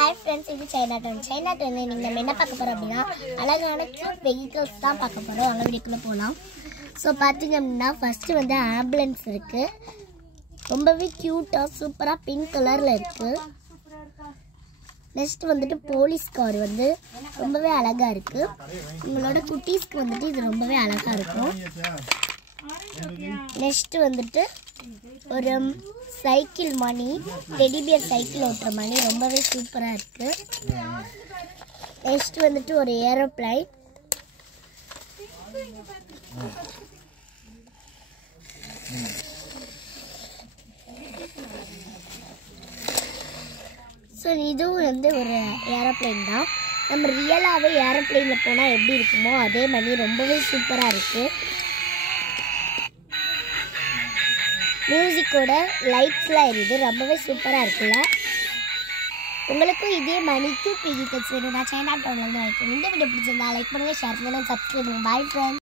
Hi friends, இது Chinatown. Chinatown நீங்க என்ன பார்க்க போறோம் அப்படினா அழகான கியூட் vehicles தான் பார்க்க போறோம். அங்க வீடியோக்குள்ள போலாம். சோ பாத்தீங்க அப்படினா ஃபர்ஸ்ட் வந்து ஆம்புலன்ஸ் இருக்கு. ரொம்பவே கியூட்டா சூப்பரா பிங்க் கலர்ல இருக்கு. நெக்ஸ்ட் வந்துட்டு போலீஸ் கார் வந்து ரொம்பவே அழகா இருக்கு. உங்களோட குட்டீஸ்க்கு வந்துட்டு இது ரொம்பவே அழகா இருக்கும். நெக்ஸ்ட் வந்துட்டு ஒரு சைக்கிள் மணி டெடி பியர் சைக்கிள் ஓட்டுற மணி ரொம்பவே சூப்பரா இருக்கு. நெக்ஸ்ட் வந்துட்டு ஒரு ஏரோப்ளைன். ஸோ இதுவும் வந்து ஒரு ஏரோப்ளைன் தான். நம்ம ரியலாகவே ஏரோப்ளைனில் போனால் எப்படி இருக்குமோ அதே மாதிரி ரொம்பவே சூப்பராக இருக்குது. மியூசிக்கோட லைட்ஸ்லாம் எரியுது, ரொம்பவே சூப்பராக இருக்குல்ல. உங்களுக்கும் இதே மணிக்கு பிகிக்கட்ஸ் வேணும். நான் Chinatownல இருந்து வாங்கிக்கிறேன். இந்த வீடியோ பிடிச்சிருந்தா லைக் பண்ணுங்கள், ஷேர் பண்ணுங்கள், சப்ஸ்கிரைப் பண்ணுங்கள். Bye friends.